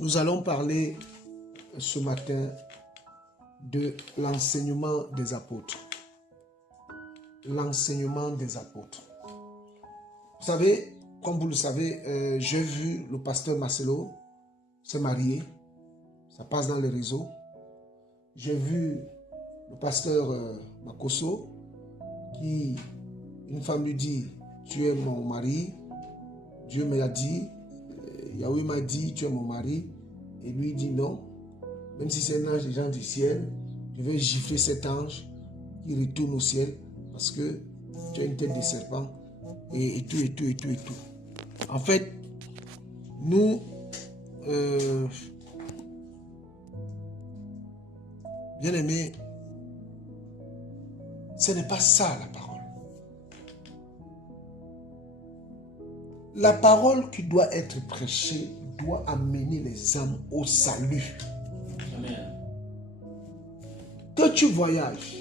Nous allons parler ce matin de l'enseignement des apôtres. L'enseignement des apôtres. Vous savez, comme vous le savez, j'ai vu le pasteur Marcelo se marier. Ça passe dans les réseaux. J'ai vu le pasteur Makoso qui, une femme lui dit, tu es mon mari. Dieu me l'a dit. Yahweh m'a dit, tu es mon mari. Et lui dit non. Même si c'est un ange des gens du ciel, je vais gifler cet ange qui retourne au ciel parce que tu as une tête de serpent et tout. En fait, nous, bien aimés, ce n'est pas ça la parole. La parole qui doit être prêchée doit amener les âmes au salut. Amen. Que tu voyages,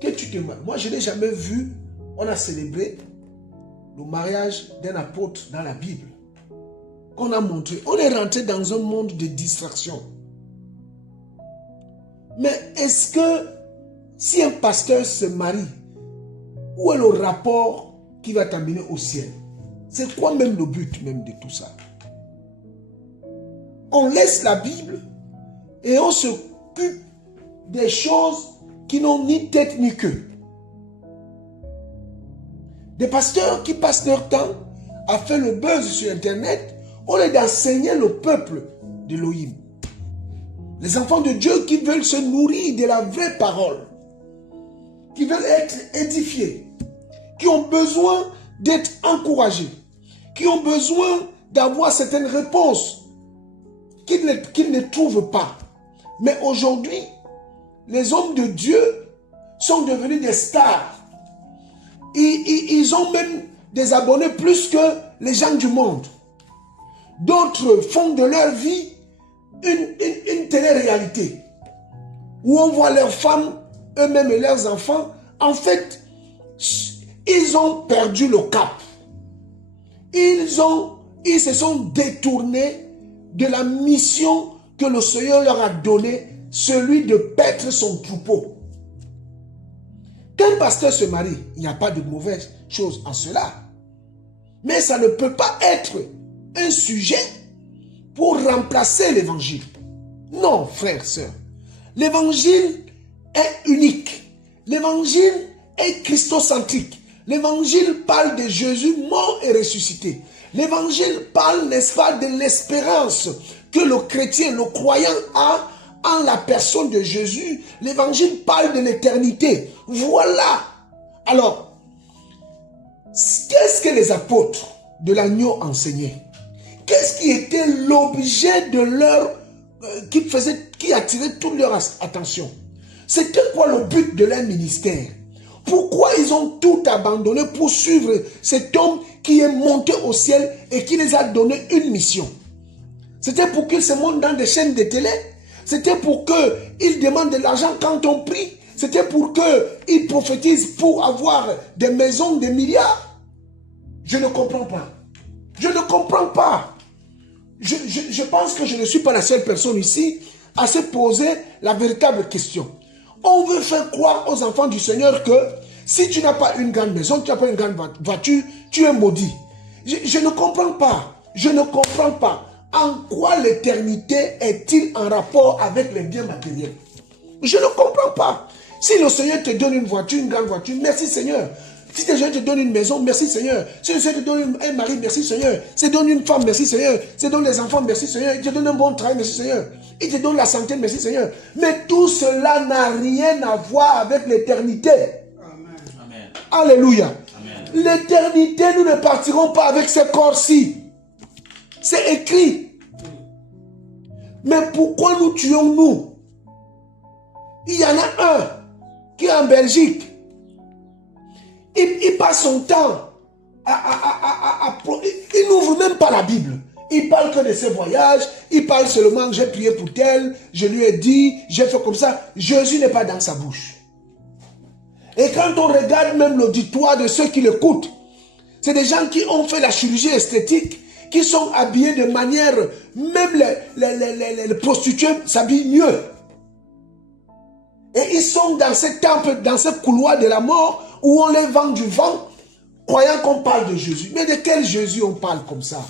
que tu te maries. Moi, je n'ai jamais vu, on a célébré le mariage d'un apôtre dans la Bible. Qu'on a montré. On est rentré dans un monde de distraction. Mais est-ce que si un pasteur se marie, où est le rapport qui va t'amener au ciel? C'est quoi même le but même de tout ça? On laisse la Bible et on s'occupe des choses qui n'ont ni tête ni queue. Des pasteurs qui passent leur temps à faire le buzz sur Internet au lieu d'enseigner le peuple d'Élohim. Les enfants de Dieu qui veulent se nourrir de la vraie parole, qui veulent être édifiés, qui ont besoin d'être encouragés, qui ont besoin d'avoir certaines réponses qu'ils ne trouvent pas. Mais aujourd'hui, les hommes de Dieu sont devenus des stars. Ils ont même des abonnés plus que les gens du monde. D'autres font de leur vie une télé-réalité où on voit leurs femmes, eux-mêmes et leurs enfants. En fait, ils ont perdu le cap. Ils se sont détournés de la mission que le Seigneur leur a donnée, celui de paître son troupeau. Qu'un pasteur se marie, il n'y a pas de mauvaise chose en cela. Mais ça ne peut pas être un sujet pour remplacer l'évangile. Non, frères, sœurs. L'évangile est unique. L'évangile est christocentrique. L'évangile parle de Jésus mort et ressuscité. L'évangile parle, n'est-ce pas, de l'espérance que le chrétien, le croyant a en la personne de Jésus. L'évangile parle de l'éternité. Voilà. Alors, qu'est-ce que les apôtres de l'agneau enseignaient? Qu'est-ce qui était l'objet de leur... qui attirait toute leur attention? C'était quoi le but de leur ministère? Pourquoi ils ont tout abandonné pour suivre cet homme qui est monté au ciel et qui les a donné une mission? C'était pour qu'ils se montent dans des chaînes de télé? C'était pour qu'ils demandent de l'argent quand on prie? C'était pour qu'ils prophétisent pour avoir des maisons, des milliards? Je ne comprends pas. Je ne comprends pas. Je pense que je ne suis pas la seule personne ici à se poser la véritable question. On veut faire croire aux enfants du Seigneur que si tu n'as pas une grande maison, tu n'as pas une grande voiture, tu es maudit. Je ne comprends pas. Je ne comprends pas. En quoi l'éternité est-il en rapport avec les biens matériels? Je ne comprends pas. Si le Seigneur te donne une voiture, une grande voiture, merci Seigneur. Si le Seigneur te donne une maison, merci Seigneur. Si le Seigneur te donne un mari, merci Seigneur. Si te donne une femme, merci Seigneur. Si te donne des enfants, merci Seigneur. Il te donne un bon travail, merci Seigneur. Il te donne la santé, merci Seigneur. Mais tout cela n'a rien à voir avec l'éternité. Amen. Alléluia. L'éternité, nous ne partirons pas avec ce corps-ci. C'est écrit. Mais pourquoi nous tuons-nous? Il y en a un qui est en Belgique. Il passe son temps il n'ouvre même pas la Bible. Il parle que de ses voyages. Il parle seulement, j'ai prié pour tel, je lui ai dit, j'ai fait comme ça. Jésus n'est pas dans sa bouche. Et quand on regarde même l'auditoire de ceux qui l'écoutent, c'est des gens qui ont fait la chirurgie esthétique. qui sont habillés de manière, même les prostituées s'habillent mieux. Et ils sont dans ce temple, dans ce couloir de la mort, où on les vend du vent, croyant qu'on parle de Jésus. Mais de quel Jésus on parle comme ça?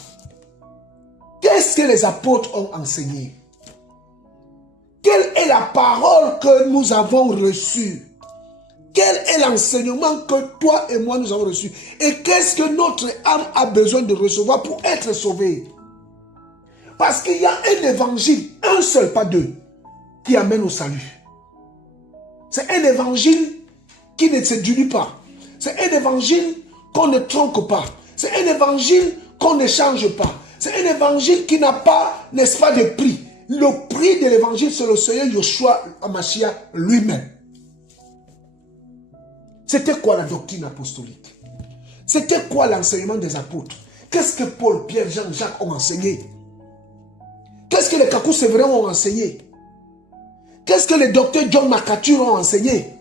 Qu'est-ce que les apôtres ont enseigné? Quelle est la parole que nous avons reçue? Quel est l'enseignement que toi et moi nous avons reçu? Et qu'est-ce que notre âme a besoin de recevoir pour être sauvée? Parce qu'il y a un évangile, un seul, pas deux, qui amène au salut. C'est un évangile qui ne se dilue pas. C'est un évangile qu'on ne tronque pas. C'est un évangile qu'on ne change pas. C'est un évangile qui n'a pas, n'est-ce pas, de prix. Le prix de l'évangile, c'est le Seigneur Yeshua Hamashiach lui-même. C'était quoi la doctrine apostolique? C'était quoi l'enseignement des apôtres? Qu'est-ce que Paul, Pierre, Jean, Jacques ont enseigné? Qu'est-ce que les Kakou Sévérin ont enseigné? Qu'est-ce que les docteurs John MacArthur ont enseigné?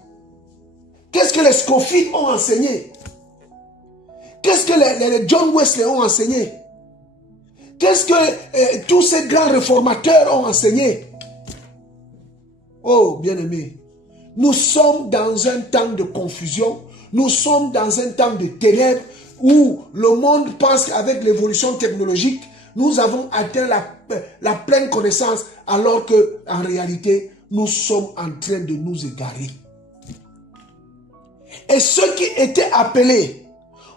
Qu'est-ce que les Scofield ont enseigné? Qu'est-ce que les John Wesley ont enseigné? Qu'est-ce que tous ces grands réformateurs ont enseigné? Oh, bien-aimés, nous sommes dans un temps de confusion, nous sommes dans un temps de ténèbres où le monde pense qu'avec l'évolution technologique, nous avons atteint la pleine connaissance alors qu'en réalité, nous sommes en train de nous égarer. Et ceux qui étaient appelés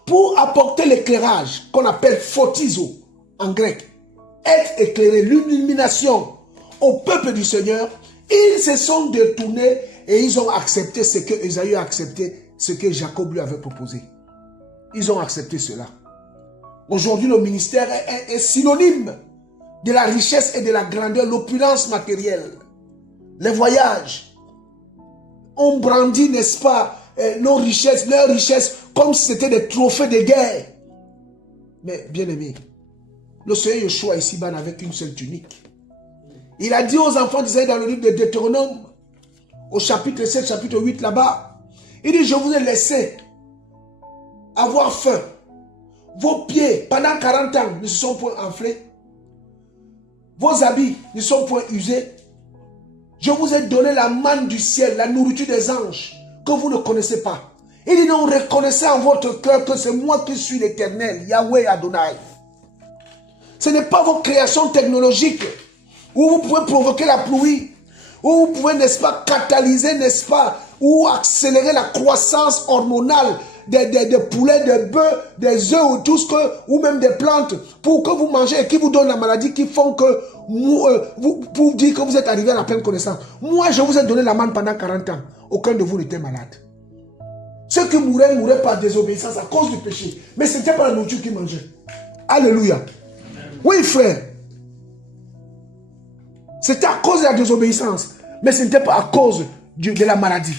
pour apporter l'éclairage qu'on appelle photizo en grec, être éclairé, l'illumination au peuple du Seigneur, ils se sont détournés et ils ont accepté ce que Ésaü a accepté, ce que Jacob lui avait proposé. Ils ont accepté cela. Aujourd'hui, le ministère est synonyme de la richesse et de la grandeur, l'opulence matérielle. Les voyages. On brandit, n'est-ce pas, nos richesses, leurs richesses, comme si c'était des trophées de guerre. Mais, bien aimé, le Seigneur Yeshua ici-bas n'avait qu'une seule tunique. Il a dit aux enfants d'Israël dans le livre de Deutéronome, au chapitre 7, chapitre 8 là-bas, il dit, je vous ai laissé avoir faim. Vos pieds, pendant 40 ans, ne se sont point enflés. Vos habits ne sont point usés. Je vous ai donné la manne du ciel, la nourriture des anges, que vous ne connaissez pas. Il dit, non, reconnaissez en votre cœur que c'est moi qui suis l'Éternel, Yahweh Adonai. Ce n'est pas vos créations technologiques où vous pouvez provoquer la pluie, où vous pouvez, n'est-ce pas, catalyser, n'est-ce pas, ou accélérer la croissance hormonale des poulets, des bœufs, des œufs ou tout ce que, ou même des plantes, pour que vous mangez et qui vous donnent la maladie, qui font que, pour dire que vous êtes arrivé à la pleine connaissance. Moi, je vous ai donné la manne pendant 40 ans. Aucun de vous n'était malade. Ceux qui mouraient par désobéissance à cause du péché. Mais ce n'était pas la nourriture qu'ils mangeaient. Alléluia. Oui, frère. C'était à cause de la désobéissance. Mais ce n'était pas à cause de la maladie.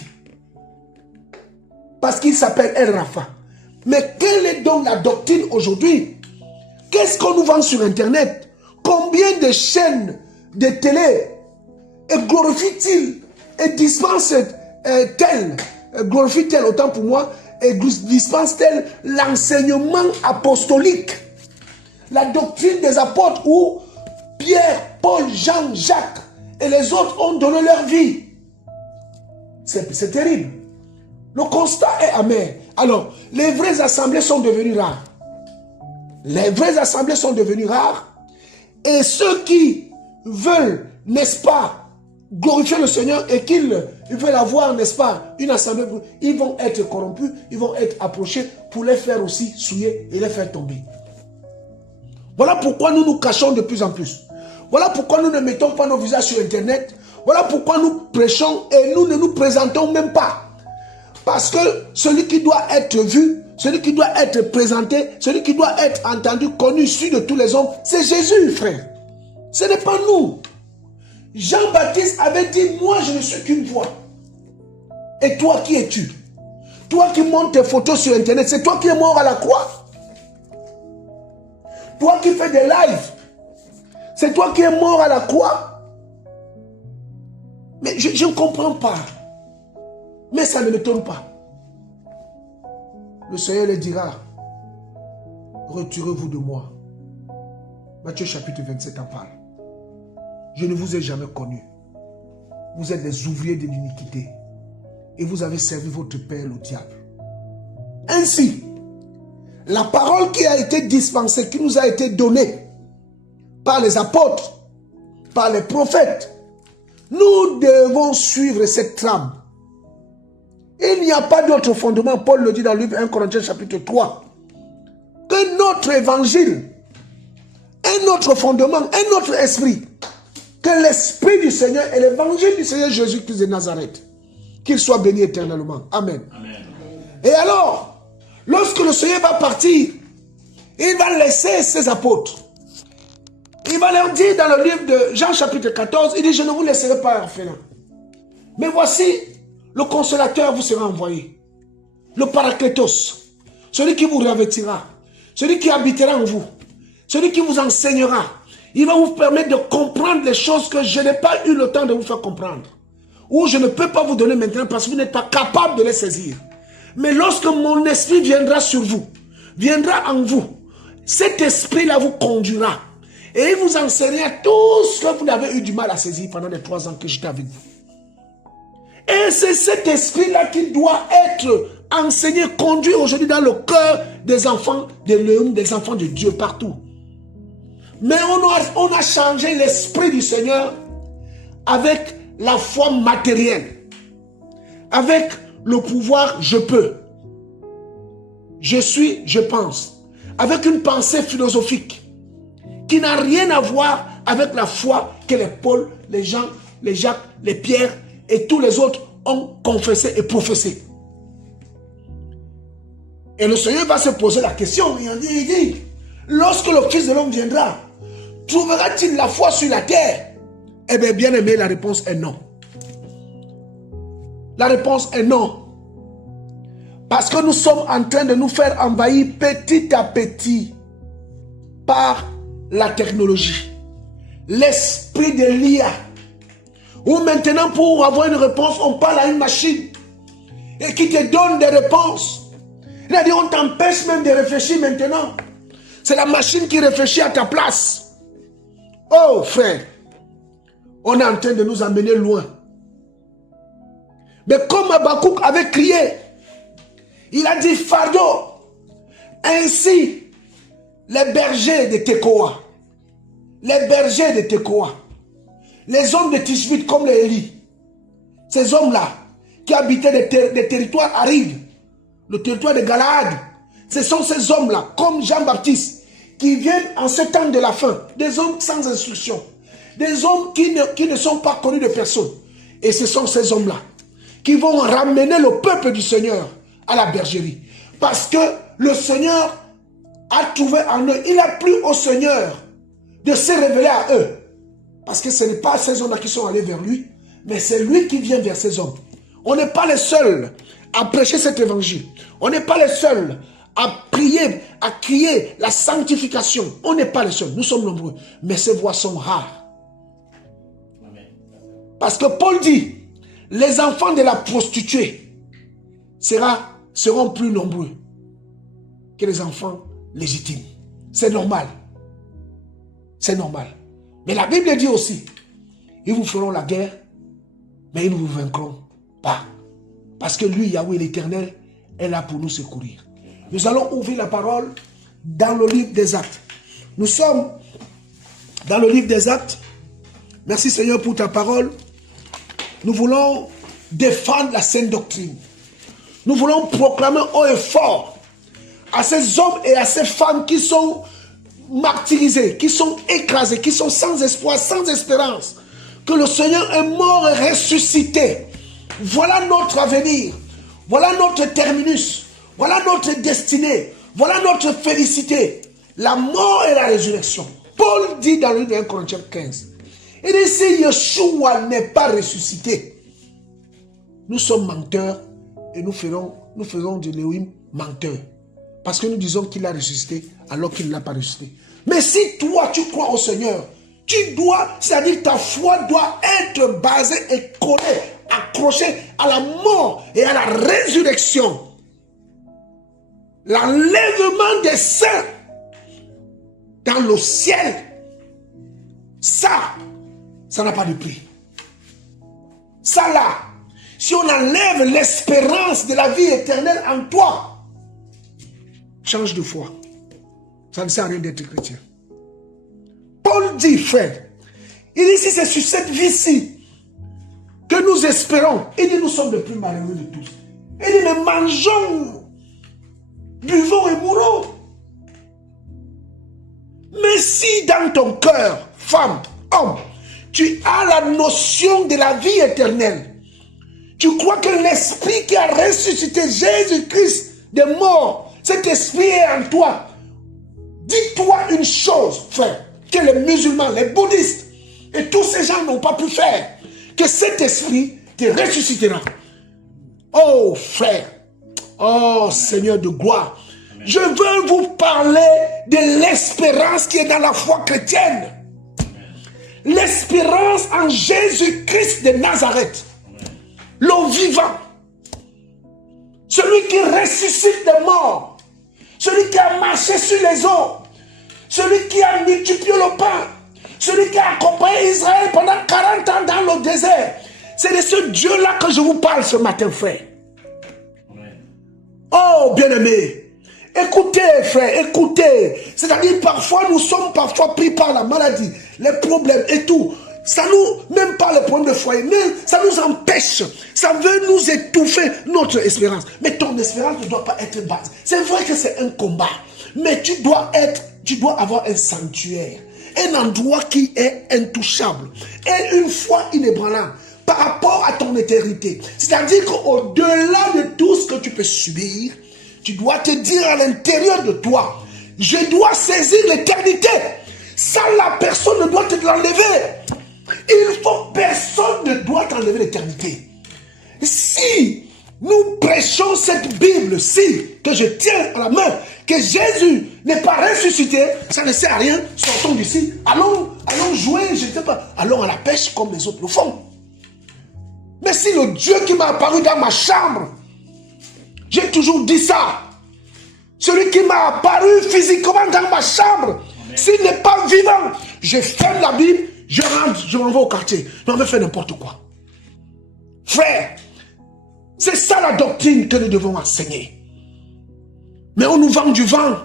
Parce qu'il s'appelle El Rafa. Mais quelle est donc la doctrine aujourd'hui? Qu'est-ce qu'on nous vend sur Internet? Combien de chaînes de télé glorifient-ils et dispensent-elles, glorifient-elles autant pour moi, et dispensent-elles l'enseignement apostolique? La doctrine des apôtres où Pierre, Paul, Jean, Jacques et les autres ont donné leur vie. C'est terrible. Le constat est amer. Alors, les vraies assemblées sont devenues rares. Les vraies assemblées sont devenues rares. Et ceux qui veulent, n'est-ce pas, glorifier le Seigneur et qu'ils veulent avoir, n'est-ce pas, une assemblée, ils vont être corrompus, ils vont être approchés pour les faire aussi souiller et les faire tomber. Voilà pourquoi nous nous cachons de plus en plus. Voilà pourquoi nous ne mettons pas nos visages sur Internet. Voilà pourquoi nous prêchons et nous ne nous présentons même pas. Parce que celui qui doit être vu, celui qui doit être présenté, celui qui doit être entendu, connu, su de tous les hommes, c'est Jésus, frère. Ce n'est pas nous. Jean-Baptiste avait dit, moi je ne suis qu'une voix. Et toi, qui es-tu? Toi qui montes tes photos sur Internet, c'est toi qui es mort à la croix. Toi qui fais des lives, c'est toi qui es mort à la croix. Mais je ne comprends pas. Mais ça ne m'étonne pas. Le Seigneur leur dira, retirez-vous de moi. Matthieu chapitre 27 en parle. Je ne vous ai jamais connu. Vous êtes des ouvriers de l'iniquité. Et vous avez servi votre père, le diable. Ainsi, la parole qui a été dispensée, qui nous a été donnée par les apôtres, par les prophètes, nous devons suivre cette trame. Il n'y a pas d'autre fondement, Paul le dit dans le livre 1 Corinthiens chapitre 3, que notre évangile, un autre fondement, un autre esprit, que l'esprit du Seigneur et l'évangile du Seigneur Jésus-Christ de Nazareth, qu'il soit béni éternellement. Amen. Amen. Et alors, lorsque le Seigneur va partir, il va laisser ses apôtres. Il va leur dire dans le livre de Jean chapitre 14, il dit, je ne vous laisserai pas orphelins. Mais voici, le consolateur vous sera envoyé. Le Paraclétos, celui qui vous revêtira, celui qui habitera en vous, celui qui vous enseignera. Il va vous permettre de comprendre les choses que je n'ai pas eu le temps de vous faire comprendre. Ou je ne peux pas vous donner maintenant parce que vous n'êtes pas capable de les saisir. Mais lorsque mon esprit viendra sur vous, viendra en vous, cet esprit-là vous conduira. Et il vous enseignera tout ce que vous avez eu du mal à saisir pendant les 3 ans que j'étais avec vous. Et c'est cet esprit-là qui doit être enseigné, conduit aujourd'hui dans le cœur des enfants de l'homme, des enfants de Dieu partout. Mais on a changé l'esprit du Seigneur avec la foi matérielle, avec le pouvoir je peux, je suis, je pense, avec une pensée philosophique qui n'a rien à voir avec la foi que les Paul, les Jean, les Jacques, les Pierre et tous les autres ont confessé et professé. Et le Seigneur va se poser la question, il dit, lorsque le Fils de l'homme viendra, trouvera-t-il la foi sur la terre? Eh bien, bien aimé, la réponse est non. La réponse est non. Parce que nous sommes en train de nous faire envahir petit à petit par la technologie, l'esprit de l'IA. Où maintenant, pour avoir une réponse, on parle à une machine et qui te donne des réponses. C'est-à-dire, on t'empêche même de réfléchir maintenant. C'est la machine qui réfléchit à ta place. Oh frère, on est en train de nous amener loin. Mais comme Habakkuk avait crié, il a dit fardeau. Ainsi, les bergers de Tekoa, les hommes de Tishbite comme les Élie, ces hommes-là qui habitaient des territoires arides, le territoire de Galaad, ce sont ces hommes-là, comme Jean-Baptiste, qui viennent en ce temps de la fin, des hommes sans instruction, des hommes qui ne sont pas connus de personne. Et ce sont ces hommes-là qui vont ramener le peuple du Seigneur à la bergerie. Parce que le Seigneur a trouvé en eux, il a plu au Seigneur de se révéler à eux. Parce que ce n'est pas ces hommes-là qui sont allés vers lui, mais c'est lui qui vient vers ces hommes. On n'est pas les seuls à prêcher cet évangile. On n'est pas les seuls à prier, à crier la sanctification. On n'est pas les seuls, nous sommes nombreux. Mais ces voix sont rares. Parce que Paul dit, les enfants de la prostituée seront plus nombreux que les enfants légitimes. C'est normal. C'est normal. Mais la Bible dit aussi, ils vous feront la guerre, mais ils ne vous vaincront pas. Parce que lui, Yahweh l'Éternel, est là pour nous secourir. Nous allons ouvrir la parole dans le livre des Actes. Nous sommes dans le livre des Actes. Merci Seigneur pour ta parole. Nous voulons défendre la sainte doctrine. Nous voulons proclamer haut et fort à ces hommes et à ces femmes qui sont martyrisés, qui sont écrasés, qui sont sans espoir, sans espérance, que le Seigneur est mort et ressuscité. Voilà notre avenir, voilà notre terminus, voilà notre destinée, voilà notre félicité, la mort et la résurrection. Paul dit dans le livre de 1 Corinthiens 15, il dit si Yeshua n'est pas ressuscité, nous sommes menteurs et nous faisons de l'Élohim menteur. Parce que nous disons qu'il a ressuscité alors qu'il ne l'a pas ressuscité. Mais si toi tu crois au Seigneur, tu dois, c'est-à-dire ta foi doit être basée et collée, accrochée à la mort et à la résurrection. L'enlèvement des saints dans le ciel Ça n'a pas de prix. Ça là, si on enlève l'espérance de la vie éternelle en toi, change de foi. Ça ne sert à rien d'être chrétien. Paul dit, frère, il dit, si c'est sur cette vie-ci que nous espérons, il dit, nous sommes les plus malheureux de tous. Il dit, mais mangeons, buvons et mourons. Mais si dans ton cœur, femme, homme, tu as la notion de la vie éternelle, tu crois que l'esprit qui a ressuscité Jésus-Christ des morts, cet esprit est en toi. Dis-toi une chose, frère, que les musulmans, les bouddhistes et tous ces gens n'ont pas pu faire, que cet esprit te ressuscitera. Oh frère, oh Seigneur de gloire, je veux vous parler de l'espérance qui est dans la foi chrétienne. L'espérance en Jésus-Christ de Nazareth, l'eau vivant, celui qui ressuscite des morts, celui qui a marché sur les eaux, celui qui a multiplié le pain, celui qui a accompagné Israël pendant 40 ans dans le désert. C'est de ce Dieu-là que je vous parle ce matin, frère. Oh, bien-aimé, écoutez, frère, écoutez. C'est-à-dire, parfois, nous sommes parfois pris par la maladie, les problèmes et tout. Ça nous, même pas les problèmes de foyer, mais ça nous empêche. Ça veut nous étouffer notre espérance. Mais ton espérance ne doit pas être basse. C'est vrai que c'est un combat. Mais tu dois avoir un sanctuaire. Un endroit qui est intouchable. Et une foi inébranlable par rapport à ton éternité. C'est-à-dire qu'au-delà de tout ce que tu peux subir, tu dois te dire à l'intérieur de toi, je dois saisir l'éternité. Ça, la personne ne doit te l'enlever. Il faut, personne ne doit t'enlever l'éternité. Si nous prêchons cette Bible-ci, que je tiens à la main, que Jésus n'est pas ressuscité, ça ne sert à rien, sortons d'ici, allons jouer, je ne sais pas, allons à la pêche comme les autres le font. Mais si le Dieu qui m'a apparu dans ma chambre, j'ai toujours dit ça, celui qui m'a apparu physiquement dans ma chambre, s'il n'est pas vivant, je ferme la Bible, je rentre, je m'en vais au quartier, je m'en vais faire n'importe quoi. Frère, c'est ça la doctrine que nous devons enseigner. Mais on nous vend du vent,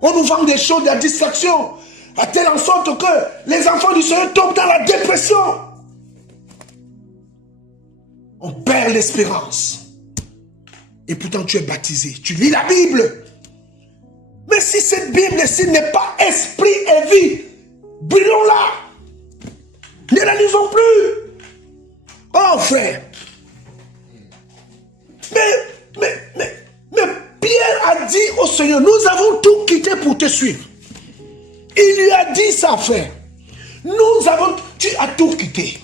on nous vend des choses, de la distraction, à telle en sorte que les enfants du Seigneur tombent dans la dépression. On perd l'espérance. Et pourtant tu es baptisé, tu lis la Bible. Mais si cette Bible-ci n'est pas esprit et vie, brûlons-la. Ne la lisons plus. Oh frère. Mais Pierre a dit au Seigneur, nous avons tout quitté pour te suivre. Il lui a dit ça, frère. Tu as tout quitté.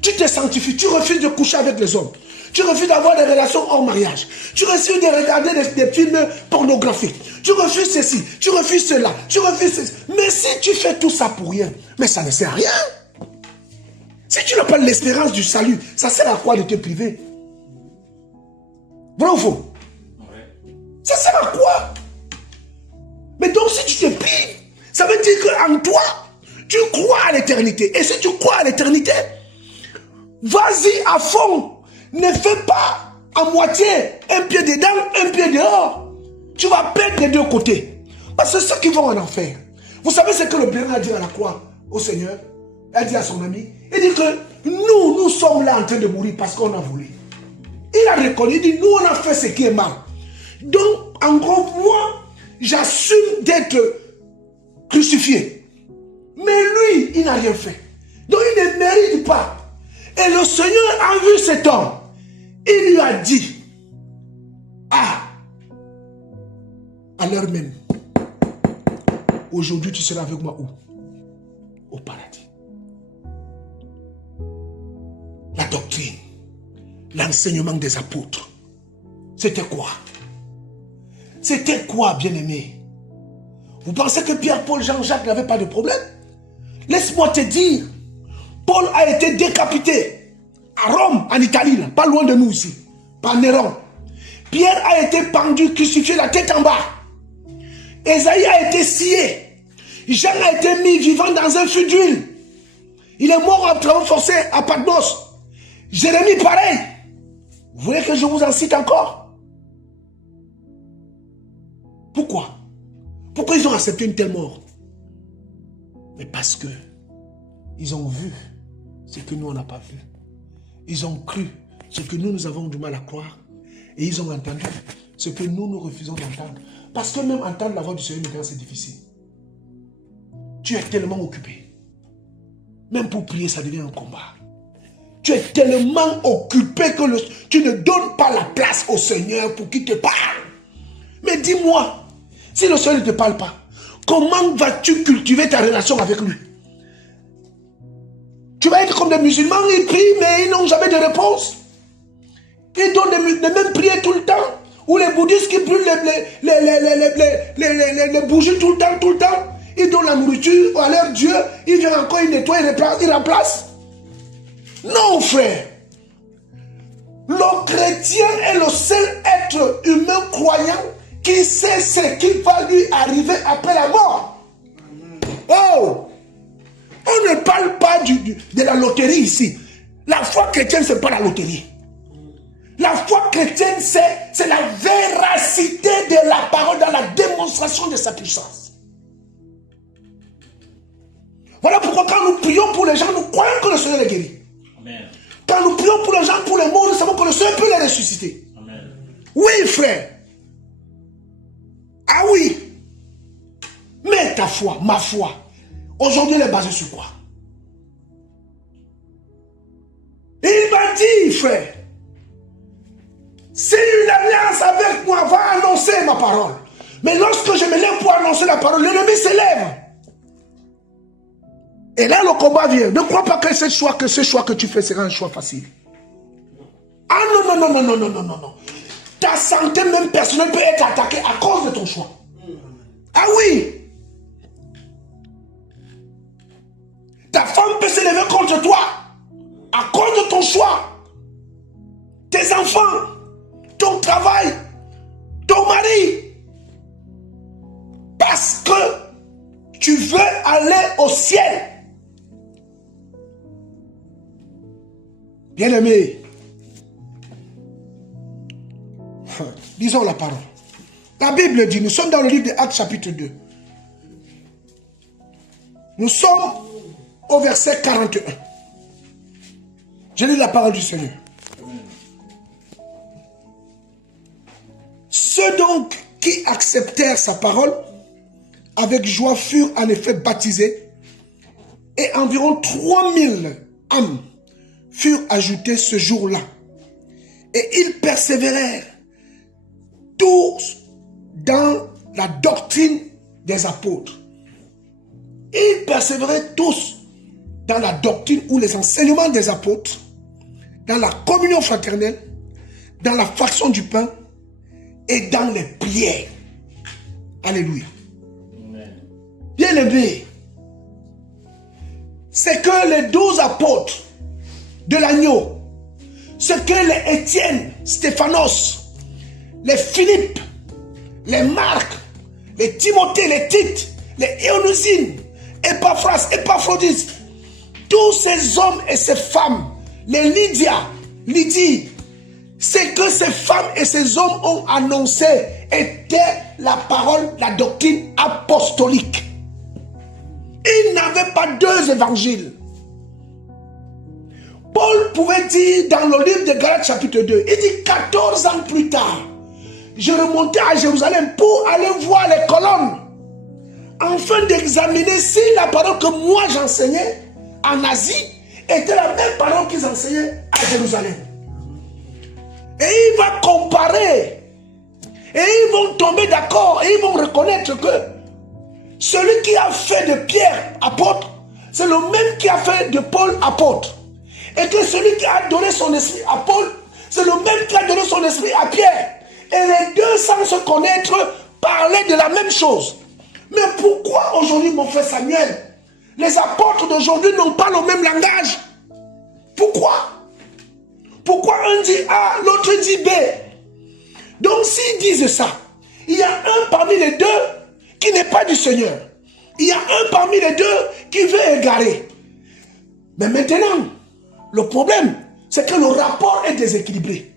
Tu te sanctifies, tu refuses de coucher avec les hommes. Tu refuses d'avoir des relations hors mariage. Tu refuses de regarder des films pornographiques. Tu refuses ceci, tu refuses cela, tu refuses ceci. Mais si tu fais tout ça pour rien, mais ça ne sert à rien. Si tu n'as pas l'espérance du salut, ça sert à quoi de te priver? Vrai ou faux? Ça sert à quoi? Mais donc si tu te prives, ça veut dire qu'en toi, tu crois à l'éternité. Et si tu crois à l'éternité, vas-y à fond. Ne fais pas à moitié, un pied dedans, un pied dehors. Tu vas perdre des deux côtés. Parce que ceux qui vont en enfer. Vous savez ce que le Père a dit à la croix au Seigneur? Il a dit à son ami, il dit que nous sommes là en train de mourir parce qu'on a voulu. Il a reconnu, il dit, nous on a fait ce qui est mal. Donc, en gros, moi, j'assume d'être crucifié. Mais lui, il n'a rien fait. Donc, il ne mérite pas. Et le Seigneur a vu cet homme. Il lui a dit, à l'heure même, aujourd'hui tu seras avec moi où? Au paradis. La doctrine, l'enseignement des apôtres, c'était quoi? C'était quoi, bien-aimé? Vous pensez que Pierre, Paul, Jean-Jacques n'avaient pas de problème? Laisse-moi te dire, Paul a été décapité à Rome, en Italie, là, pas loin de nous ici, par Néron. Pierre a été pendu, crucifié, la tête en bas. Ésaïe a été scié. Jean a été mis vivant dans un fût d'huile. Il est mort en travaux forcés à Patmos. Jérémie, pareil. Vous voulez que je vous en cite encore? Pourquoi? Pourquoi ils ont accepté une telle mort? Mais parce que ils ont vu ce que nous on n'a pas vu. Ils ont cru ce que nous avons du mal à croire. Et ils ont entendu ce que nous refusons d'entendre. Parce que même entendre la voix du Seigneur maintenant c'est difficile. Tu es tellement occupé. Même pour prier ça devient un combat. Tu es tellement occupé que tu ne donnes pas la place au Seigneur pour qu'il te parle. Mais dis-moi, si le Seigneur ne te parle pas, comment vas-tu cultiver ta relation avec lui? Tu vas être comme des musulmans, ils prient, mais ils n'ont jamais de réponse. Ils donnent les mêmes prières tout le temps. Ou les bouddhistes qui brûlent les bougies tout le temps. Ils donnent la nourriture à leur Dieu. Ils viennent encore, ils nettoient, ils remplacent. Non, frère. Le chrétien est le seul être humain croyant qui sait ce qui va lui arriver après la mort. Oh! On ne parle pas de la loterie ici. La foi chrétienne, ce n'est pas la loterie. La foi chrétienne, c'est la véracité de la parole dans la démonstration de sa puissance. Voilà pourquoi quand nous prions pour les gens, nous croyons que le Seigneur les guérit. Amen. Quand nous prions pour les gens, pour les morts, nous savons que le Seigneur peut les ressusciter. Amen. Oui, frère. Ah oui. Mais ta foi, ma foi, aujourd'hui, elle est basée sur quoi? Il m'a dit, frère, c'est une alliance avec moi, va annoncer ma parole. Mais lorsque je me lève pour annoncer la parole, l'ennemi s'élève. Et là, le combat vient. Ne crois pas que ce choix que tu fais sera un choix facile. Ah non. Ta santé même personnelle peut être attaquée à cause de ton choix. Ah oui. Ta femme peut s'élever contre toi à cause de ton choix. Tes enfants, ton travail, ton mari. Parce que tu veux aller au ciel. Bien-aimé, lisons la parole. La Bible dit, nous sommes dans le livre de Actes chapitre 2. Nous sommes au verset 41. Je lis la parole du Seigneur. Ceux donc qui acceptèrent sa parole avec joie furent en effet baptisés et environ 3000 âmes furent ajoutées ce jour-là. Et ils persévérèrent tous dans la doctrine des apôtres. Ils persévéraient tous dans la doctrine ou les enseignements des apôtres, dans la communion fraternelle, dans la fraction du pain et dans les prières. Alléluia. Bien-aimés, c'est que les 12 apôtres de l'agneau, ce que les Étienne, Stéphanos, les Philippe, les Marc, les Timothée, les Tite, les Ionosine, Épaphrodite, tous ces hommes et ces femmes, les Lydie, ce que ces femmes et ces hommes ont annoncé était la parole, la doctrine apostolique. Ils n'avaient pas deux évangiles. Paul pouvait dire dans le livre de Galates chapitre 2, il dit 14 ans plus tard, je remontais à Jérusalem pour aller voir les colonnes, afin d'examiner si la parole que moi j'enseignais en Asie était la même parole qu'ils enseignaient à Jérusalem. Et il va comparer, et ils vont tomber d'accord, et ils vont reconnaître que celui qui a fait de Pierre apôtre, c'est le même qui a fait de Paul apôtre. Et que celui qui a donné son esprit à Paul, c'est le même qui a donné son esprit à Pierre. Et les deux, sans se connaître, parlaient de la même chose. Mais pourquoi aujourd'hui, mon frère Samuel, les apôtres d'aujourd'hui n'ont pas le même langage? Pourquoi? Pourquoi un dit A, l'autre dit B? Donc s'ils disent ça, il y a un parmi les deux qui n'est pas du Seigneur. Il y a un parmi les deux qui veut égarer. Mais maintenant, le problème, c'est que le rapport est déséquilibré.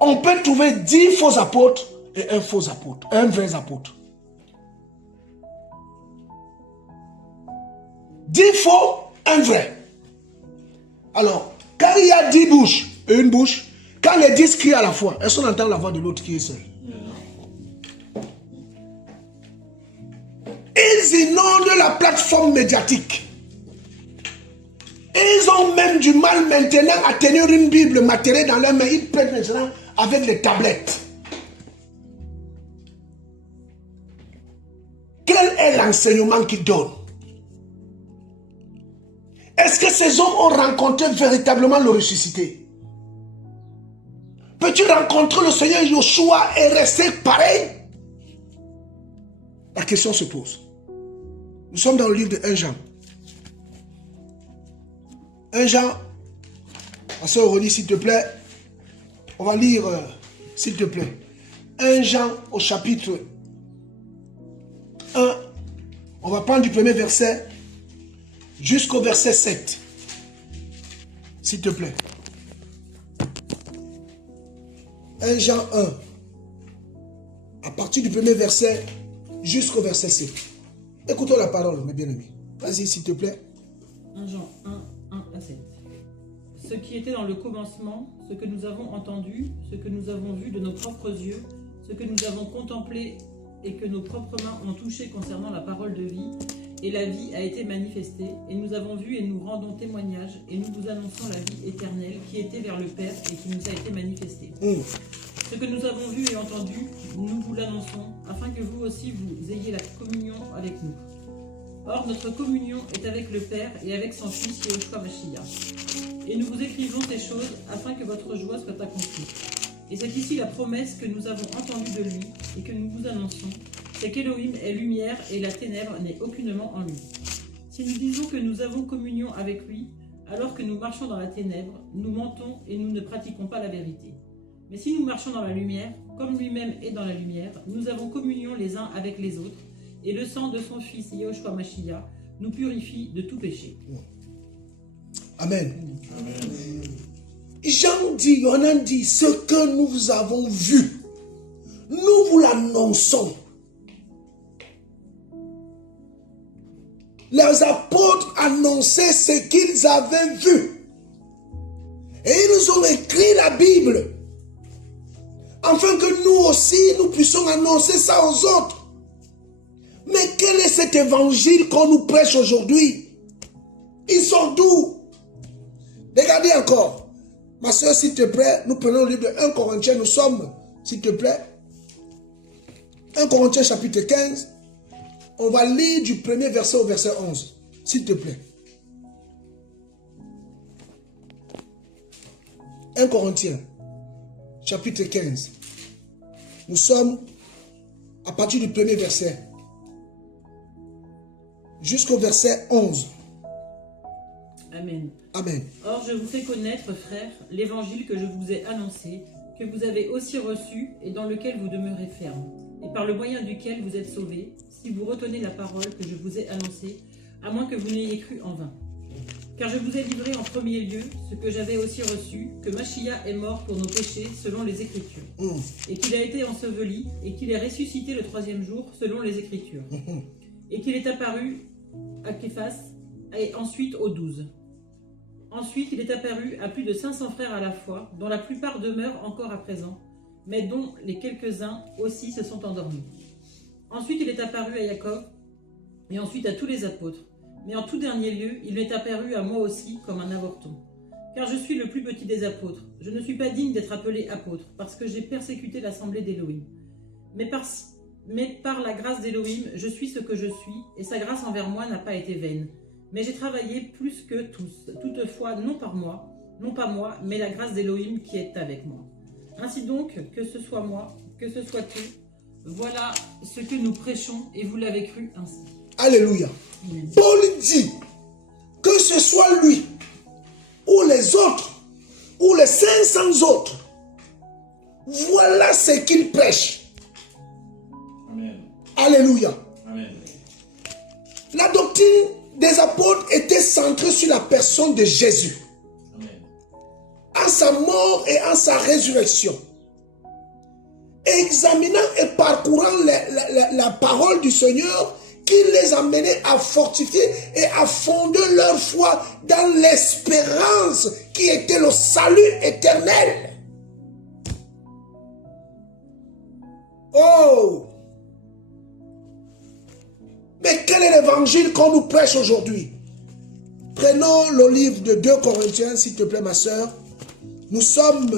On peut trouver 10 faux apôtres et un faux apôtre, un vrai apôtre. 10 faux, un vrai. Alors, quand il y a 10 bouches et une bouche, quand les 10 crient à la fois, est-ce qu'on entend la voix de l'autre qui est seul? Ils inondent la plateforme médiatique. Et ils ont même du mal maintenant à tenir une Bible matérielle dans leurs mains. Ils prennent maintenant avec les tablettes. Quel est l'enseignement qu'ils donnent? Est-ce que ces hommes ont rencontré véritablement le ressuscité? Peux-tu rencontrer le Seigneur Yoshua et rester pareil? La question se pose. Nous sommes dans le livre de 1 Jean. 1 Jean, ma soeur Aurélie, s'il te plaît, on va lire, s'il te plaît. 1 Jean au chapitre 1, on va prendre du premier verset jusqu'au verset 7. S'il te plaît. 1 Jean 1, à partir du premier verset jusqu'au verset 7. Écoutons la parole, mes bien-aimés. Vas-y, s'il te plaît. 1 Jean 1, 1 à 7. Ce qui était dans le commencement, ce que nous avons entendu, ce que nous avons vu de nos propres yeux, ce que nous avons contemplé et que nos propres mains ont touché concernant la parole de vie, et la vie a été manifestée, et nous avons vu et nous rendons témoignage, et nous vous annonçons la vie éternelle qui était vers le Père et qui nous a été manifestée. Ce que nous avons vu et entendu, nous vous l'annonçons, afin que vous aussi vous ayez la communion avec nous. Or, notre communion est avec le Père et avec son Fils, Yehoshua Mashiach. Et nous vous écrivons ces choses afin que votre joie soit accomplie. Et c'est ici la promesse que nous avons entendue de lui et que nous vous annonçons, c'est qu'Élohim est lumière et la ténèbre n'est aucunement en lui. Si nous disons que nous avons communion avec lui, alors que nous marchons dans la ténèbre, nous mentons et nous ne pratiquons pas la vérité. Mais si nous marchons dans la lumière, comme lui-même est dans la lumière, nous avons communion les uns avec les autres, et le sang de son Fils, Yehoshua Mashiach, nous purifie de tout péché. Amen. Amen. Jean dit, on a dit, ce que nous avons vu, nous vous l'annonçons. Les apôtres annonçaient ce qu'ils avaient vu. Et ils nous ont écrit la Bible. Afin que nous aussi, nous puissions annoncer ça aux autres. Mais quel est cet évangile qu'on nous prêche aujourd'hui? Ils sont d'où? Regardez encore. Ma soeur, s'il te plaît, nous prenons le livre de 1 Corinthiens. Nous sommes, s'il te plaît, 1 Corinthiens chapitre 15. On va lire du premier verset au verset 11. S'il te plaît. 1 Corinthiens chapitre 15. Nous sommes à partir du premier verset jusqu'au verset 11. Amen. Amen. Or, je vous fais connaître, frères, l'évangile que je vous ai annoncé, que vous avez aussi reçu et dans lequel vous demeurez ferme, et par le moyen duquel vous êtes sauvés, si vous retenez la parole que je vous ai annoncée, à moins que vous n'ayez cru en vain. Car je vous ai livré en premier lieu ce que j'avais aussi reçu, que Mashiach est mort pour nos péchés selon les Écritures, et qu'il a été enseveli, et qu'il est ressuscité le troisième jour selon les Écritures, et qu'il est apparu à Képhas, et ensuite aux 12. Ensuite, il est apparu à plus de 500 frères à la fois, dont la plupart demeurent encore à présent, mais dont les quelques-uns aussi se sont endormis. Ensuite, il est apparu à Jacob, et ensuite à tous les apôtres. Mais en tout dernier lieu, il m'est apparu à moi aussi comme un avorton. Car je suis le plus petit des apôtres. Je ne suis pas digne d'être appelé apôtre, parce que j'ai persécuté l'assemblée d'Élohim. Mais par la grâce d'Élohim, je suis ce que je suis, et sa grâce envers moi n'a pas été vaine. Mais j'ai travaillé plus que tous, toutefois non pas moi, mais la grâce d'Élohim qui est avec moi. Ainsi donc, que ce soit moi, que ce soit eux, voilà ce que nous prêchons, et vous l'avez cru ainsi. Alléluia. Amen. Paul dit, que ce soit lui, ou les autres, ou les 500 autres, voilà ce qu'il prêche. Amen. Alléluia. Amen. La doctrine des apôtres étaient centrés sur la personne de Jésus. En sa mort et en sa résurrection. Examinant et parcourant la parole du Seigneur qui les amenait à fortifier et à fonder leur foi dans l'espérance qui était le salut éternel. Oh! Mais quel est l'évangile qu'on nous prêche aujourd'hui? Prenons le livre de 2 Corinthiens, s'il te plaît, ma soeur. Nous sommes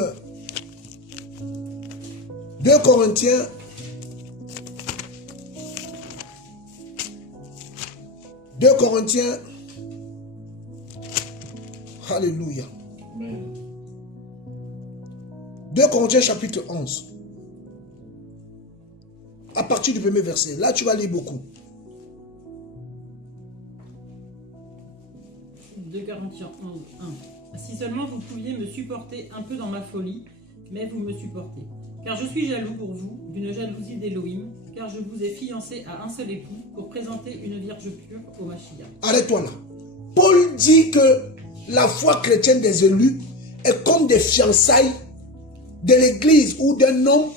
2 Corinthiens. Alléluia. 2 Corinthiens chapitre 11. À partir du premier verset. Là, tu vas lire beaucoup. 2 Corinthiens 11, 1. Si seulement vous pouviez me supporter un peu dans ma folie, mais vous me supportez. Car je suis jaloux pour vous, d'une jalousie d'Élohim, car je vous ai fiancé à un seul époux pour présenter une vierge pure au Mashiach. Arrête-toi là. Paul dit que la foi chrétienne des élus est comme des fiançailles de l'église ou d'un homme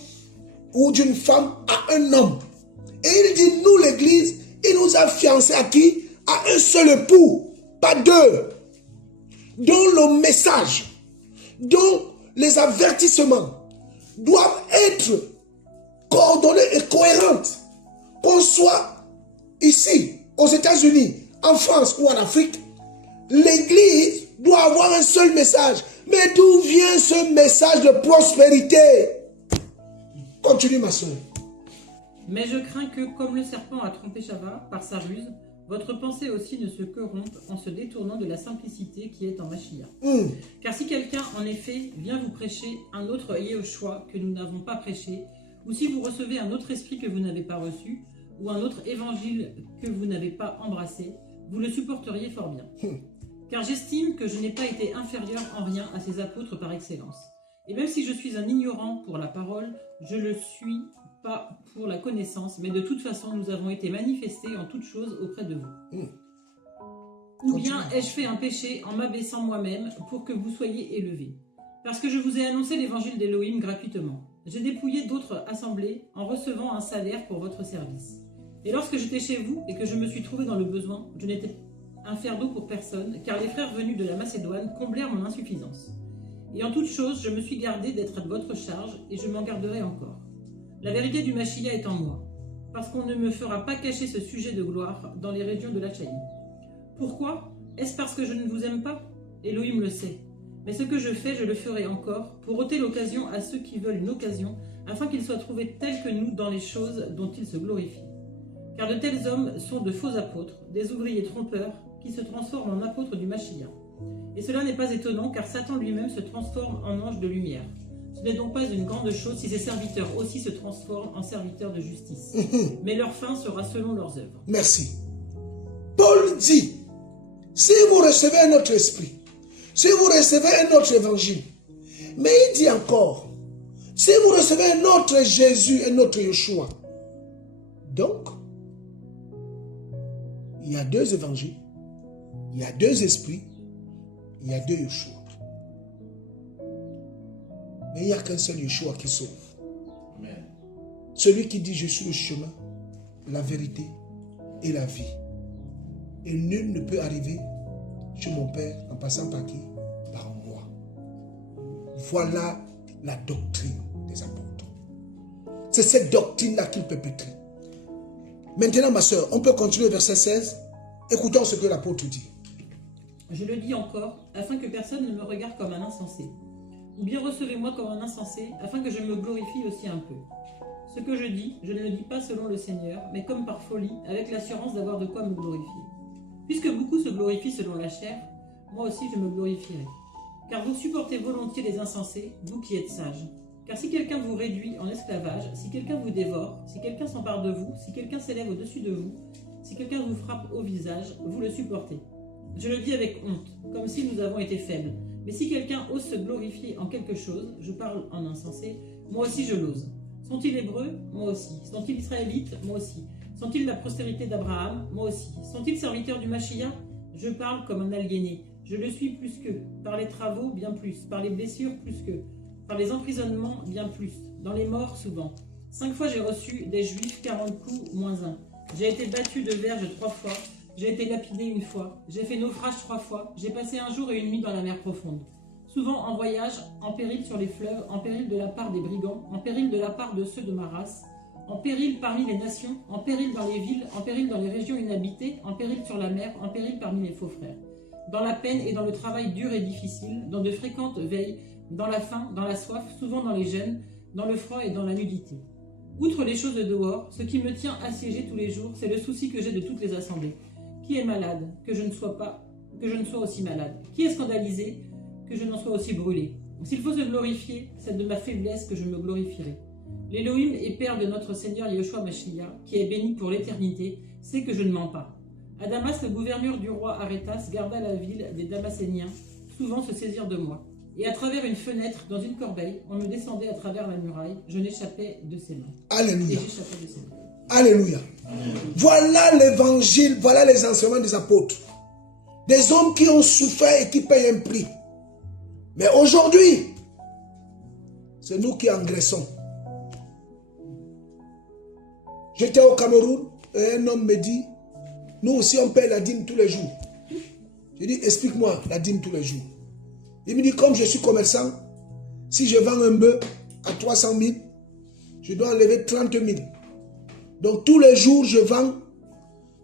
ou d'une femme à un homme. Et il dit, nous l'église, il nous a fiancés à qui? À un seul époux, pas deux. Dont le message, dont les avertissements doivent être coordonnés et cohérents. Qu'on soit ici, aux États-Unis, en France ou en Afrique, l'église doit avoir un seul message. Mais d'où vient ce message de prospérité? Continue, ma soeur. Mais je crains que, comme le serpent a trompé Chava par sa ruse, votre pensée aussi ne se corrompe en se détournant de la simplicité qui est en Mashiach. Car si quelqu'un, en effet, vient vous prêcher un autre Yehoshua que nous n'avons pas prêché, ou si vous recevez un autre esprit que vous n'avez pas reçu, ou un autre évangile que vous n'avez pas embrassé, vous le supporteriez fort bien. Car j'estime que je n'ai pas été inférieur en rien à ces apôtres par excellence. Et même si je suis un ignorant pour la parole, je le suis pas pour la connaissance, mais de toute façon, nous avons été manifestés en toutes choses auprès de vous. Ou bien ai-je fait un péché en m'abaissant moi-même pour que vous soyez élevés? Parce que je vous ai annoncé l'évangile d'Élohim gratuitement. J'ai dépouillé d'autres assemblées en recevant un salaire pour votre service. Et lorsque j'étais chez vous et que je me suis trouvé dans le besoin, je n'étais un fardeau pour personne, car les frères venus de la Macédoine comblèrent mon insuffisance. Et en toute chose, je me suis gardé d'être à votre charge, et je m'en garderai encore. La vérité du Mashiach est en moi, parce qu'on ne me fera pas cacher ce sujet de gloire dans les régions de l'Achaï. Pourquoi? Est-ce parce que je ne vous aime pas? Elohim le sait. Mais ce que je fais, je le ferai encore, pour ôter l'occasion à ceux qui veulent une occasion, afin qu'ils soient trouvés tels que nous dans les choses dont ils se glorifient. Car de tels hommes sont de faux apôtres, des ouvriers trompeurs, qui se transforment en apôtres du Mashiach. Et cela n'est pas étonnant, car Satan lui-même se transforme en ange de lumière. Ce n'est donc pas une grande chose si ses serviteurs aussi se transforment en serviteurs de justice. Mais leur fin sera selon leurs œuvres. Merci. Paul dit, si vous recevez un autre esprit, si vous recevez un autre évangile, mais il dit encore, si vous recevez un autre Jésus, un autre Yeshua, donc, il y a deux évangiles, il y a deux esprits, il y a deux Yeshua. Mais il n'y a qu'un seul Yeshua qui sauve. Amen. Celui qui dit, je suis le chemin, la vérité et la vie. Et nul ne peut arriver chez mon Père en passant par qui? Par moi. Voilà la doctrine des apôtres. C'est cette doctrine-là qu'il peut pétrir. Maintenant, ma soeur, on peut continuer au verset 16. Écoutons ce que l'apôtre dit. Je le dis encore, afin que personne ne me regarde comme un insensé. Ou bien recevez-moi comme un insensé, afin que je me glorifie aussi un peu. Ce que je dis, je ne le dis pas selon le Seigneur, mais comme par folie, avec l'assurance d'avoir de quoi me glorifier. Puisque beaucoup se glorifient selon la chair, moi aussi je me glorifierai. Car vous supportez volontiers les insensés, vous qui êtes sages. Car si quelqu'un vous réduit en esclavage, si quelqu'un vous dévore, si quelqu'un s'empare de vous, si quelqu'un s'élève au-dessus de vous, si quelqu'un vous frappe au visage, vous le supportez. Je le dis avec honte, comme si nous avons été faibles. Mais si quelqu'un ose se glorifier en quelque chose, je parle en insensé, moi aussi je l'ose. Sont-ils hébreux? Moi aussi. Sont-ils israélites? Moi aussi. Sont-ils la postérité d'Abraham? Moi aussi. Sont-ils serviteurs du Machia? Je parle comme un aliéné. Je le suis plus qu'eux. Par les travaux, bien plus. Par les blessures, plus qu'eux. Par les emprisonnements, bien plus. Dans les morts, souvent. 5 fois j'ai reçu des Juifs 40 coups, moins 1. J'ai été battu de verge 3 fois. J'ai été lapidé 1 fois. J'ai fait naufrage 3 fois. J'ai passé 1 jour et 1 nuit dans la mer profonde. Souvent en voyage, en péril sur les fleuves, en péril de la part des brigands, en péril de la part de ceux de ma race, en péril parmi les nations, en péril dans les villes, en péril dans les régions inhabitées, en péril sur la mer, en péril parmi les faux frères. Dans la peine et dans le travail dur et difficile, dans de fréquentes veilles, dans la faim, dans la soif, souvent dans les jeûnes, dans le froid et dans la nudité. Outre les choses de dehors, ce qui me tient assiégé tous les jours, c'est le souci que j'ai de toutes les assemblées. Qui est malade, que je ne sois aussi malade? Qui est scandalisé, que je n'en sois aussi brûlé? S'il faut se glorifier, c'est de ma faiblesse que je me glorifierai. L'Élohim et Père de notre Seigneur Yeshua Mashiach, qui est béni pour l'éternité, sait que je ne mens pas. À Damas, le gouverneur du roi Arétas garda la ville des Damaséniens, souvent se saisir de moi. Et à travers une fenêtre, dans une corbeille, on me descendait à travers la muraille, je n'échappais de ses mains. Alléluia. Et j'échappais de ses mains. Alléluia. Voilà l'évangile, voilà les enseignements des apôtres. Des hommes qui ont souffert et qui payent un prix. Mais aujourd'hui, c'est nous qui engraissons. J'étais au Cameroun et un homme me dit, nous aussi on paye la dîme tous les jours. Je dis, explique-moi la dîme tous les jours. Il me dit, comme je suis commerçant, si je vends un bœuf à 300 000, je dois enlever 30 000. Donc tous les jours je vends,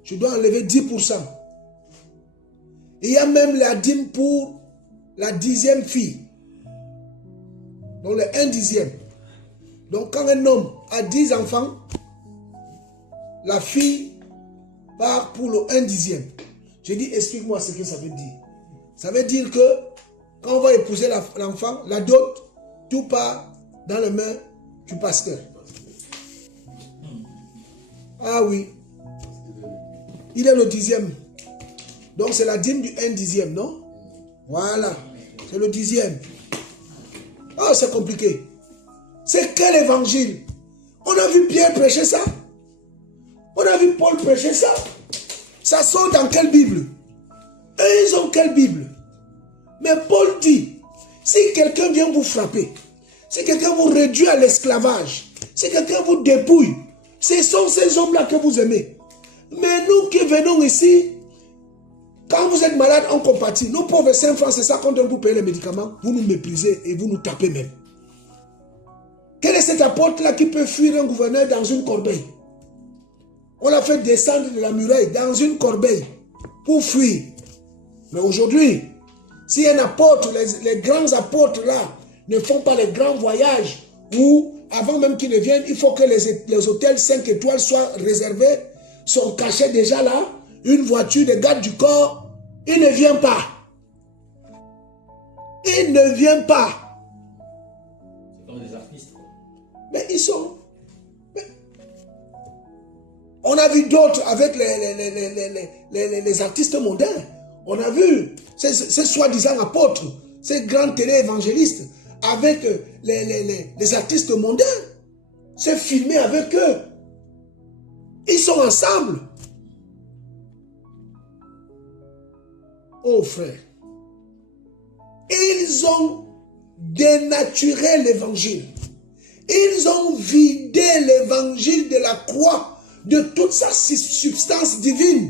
je dois enlever 10%. Et il y a même la dîme pour la 10e fille. Donc le 1/10. Donc quand un homme a 10 enfants, la fille part pour le 1/10. J'ai dit, explique-moi ce que ça veut dire. Ça veut dire que quand on va épouser l'enfant, la dot, tout part dans les mains du pasteur. Ah oui. Il est le 10e. Donc c'est la dîme du 1/10, non? Voilà. C'est le 10e. Oh, c'est compliqué. C'est quel évangile? On a vu Pierre prêcher ça. On a vu Paul prêcher ça. Ça sort dans quelle Bible? Eux, ils ont quelle Bible? Mais Paul dit, si quelqu'un vient vous frapper, si quelqu'un vous réduit à l'esclavage, si quelqu'un vous dépouille, ce sont ces hommes-là que vous aimez. Mais nous qui venons ici, quand vous êtes malade, on compatit. Nos pauvres 5 francs, c'est ça qu'on doit vous payer les médicaments. Vous nous méprisez et vous nous tapez même. Quel est cet apôtre-là qui peut fuir un gouverneur dans une corbeille? On l'a fait descendre de la muraille dans une corbeille pour fuir. Mais aujourd'hui, si un apôtre, les grands apôtres là, ne font pas les grands voyages où, avant même qu'ils ne viennent, il faut que les hôtels 5 étoiles soient réservés, sont cachés déjà là, une voiture de garde du corps, il ne vient pas. Il ne vient pas. C'est comme des artistes. Mais ils sont... On a vu d'autres avec les artistes mondains. On a vu ces soi-disant apôtres, ces grands télé-évangélistes avec les artistes mondains. C'est filmé avec eux. Ils sont ensemble. Oh frère, ils ont dénaturé l'évangile. Ils ont vidé l'évangile de la croix de toute sa substance divine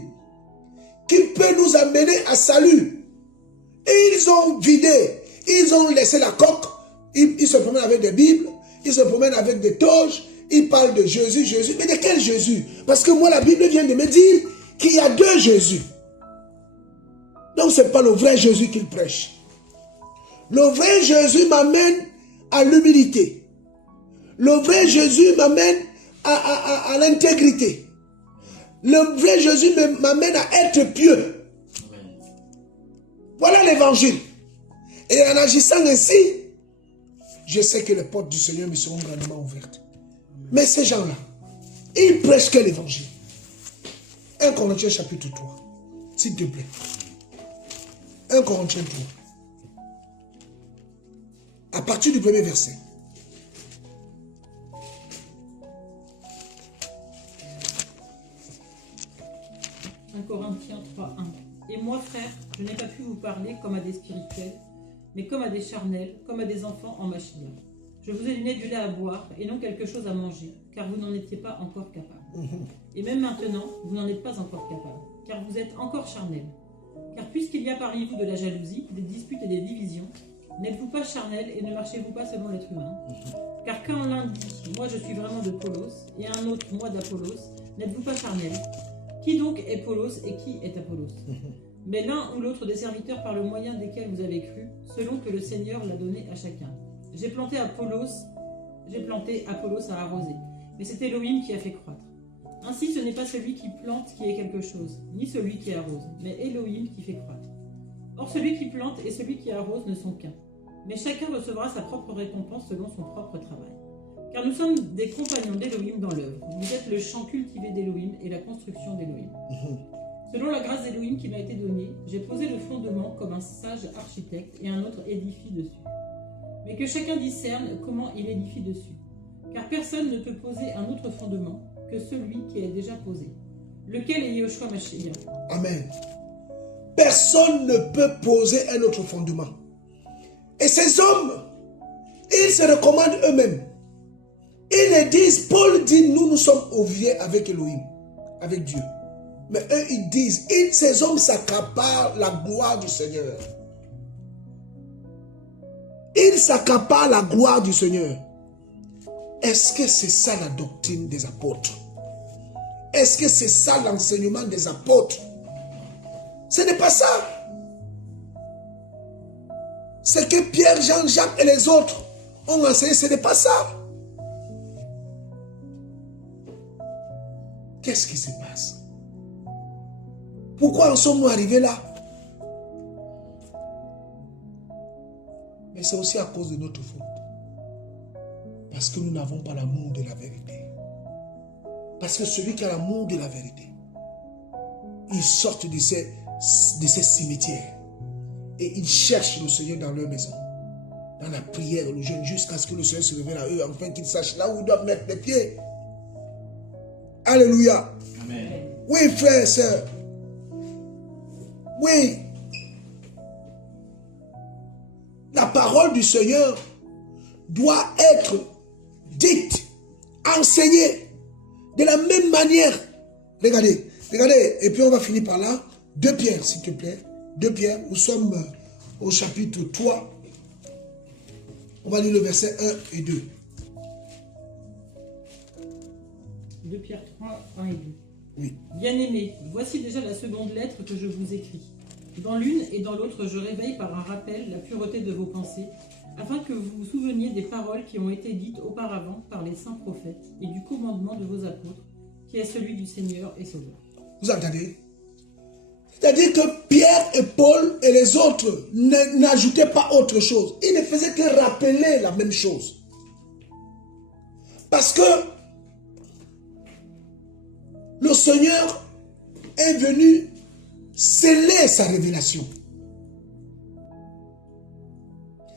qui peut nous amener à salut. Et ils ont vidé, ils ont laissé la coque, ils se promènent avec des Bibles, ils se promènent avec des toges, ils parlent de Jésus, Jésus. Mais de quel Jésus? Parce que moi la Bible vient de me dire qu'il y a 2 Jésus. Donc ce n'est pas le vrai Jésus qu'il prêche. Le vrai Jésus m'amène à l'humilité. Le vrai Jésus m'amène à l'intégrité. Le vrai Jésus m'amène à être pieux. Voilà l'évangile. Et en agissant ainsi, je sais que les portes du Seigneur me seront grandement ouvertes. Mais ces gens-là, ils prêchent quel évangile? 1 Corinthiens chapitre 3, s'il te plaît. 1 Corinthiens 3. À partir du premier verset. 1 Corinthiens 3, 1. Et moi, frère, je n'ai pas pu vous parler comme à des spirituels, mais comme à des charnels, comme à des enfants en Machia. Je vous ai donné du lait à boire et non quelque chose à manger, car vous n'en étiez pas encore capable. Et même maintenant, vous n'en êtes pas encore capable, car vous êtes encore charnels. Car puisqu'il y a parmi vous de la jalousie, des disputes et des divisions, n'êtes-vous pas charnels et ne marchez-vous pas selon l'être humain? Car quand l'un dit « Moi je suis vraiment de Paulos » et un autre « Moi d'Apollos », n'êtes-vous pas charnels? Qui donc est Paulos et qui est Apollos? Mais l'un ou l'autre des serviteurs par le moyen desquels vous avez cru, selon que le Seigneur l'a donné à chacun. J'ai planté, Apollos a arrosé, mais c'est Elohim qui a fait croître. Ainsi ce n'est pas celui qui plante qui est quelque chose, ni celui qui arrose, mais Elohim qui fait croître. Or celui qui plante et celui qui arrose ne sont qu'un, mais chacun recevra sa propre récompense selon son propre travail. Car nous sommes des compagnons d'Elohim dans l'œuvre. Vous êtes le champ cultivé d'Elohim et la construction d'Elohim. Selon la grâce d'Elohim qui m'a été donnée, j'ai posé le fondement comme un sage architecte et un autre édifie dessus. Mais que chacun discerne comment il édifie dessus. Car personne ne peut poser un autre fondement que celui qui est déjà posé, lequel est Yehoshua Mashiach. Amen. Personne ne peut poser un autre fondement. Et ces hommes, ils se recommandent eux-mêmes. Ils le disent, Paul dit, nous sommes au vieux avec Elohim, avec Dieu. Mais eux, ils disent, ces hommes s'accaparent la gloire du Seigneur. Ils s'accaparent la gloire du Seigneur. Est-ce que c'est ça la doctrine des apôtres? Est-ce que c'est ça l'enseignement des apôtres? Ce n'est pas ça. Ce que Pierre, Jean, Jacques et les autres ont enseigné, ce n'est pas ça. Qu'est-ce qui se passe? Pourquoi en sommes-nous arrivés là? Mais c'est aussi à cause de notre faute. Parce que nous n'avons pas l'amour de la vérité. Parce que celui qui a l'amour de la vérité, ils sortent de ces cimetières et ils cherchent le Seigneur dans leur maison, dans la prière, le jeûne, jusqu'à ce que le Seigneur se révèle à eux, afin qu'ils sachent là où ils doivent mettre les pieds. Alléluia. Amen. Oui, frères et sœurs. Oui. La parole du Seigneur doit être dite, enseignée de la même manière. Regardez, et puis on va finir par là. 2 Pierre, s'il te plaît. 2 Pierre, nous sommes au chapitre 3. On va lire le verset 1 et 2. 2 Pierre 3, 1 et 2. Oui. Bien-aimés, voici déjà la seconde lettre que je vous écris. Dans l'une et dans l'autre, je réveille par un rappel la pureté de vos pensées, afin que vous vous souveniez des paroles qui ont été dites auparavant par les saints prophètes et du commandement de vos apôtres, qui est celui du Seigneur et Sauveur. Vous entendez? C'est-à-dire que Pierre et Paul et les autres n'ajoutaient pas autre chose. Ils ne faisaient que rappeler la même chose. Parce que le Seigneur est venu sceller sa révélation.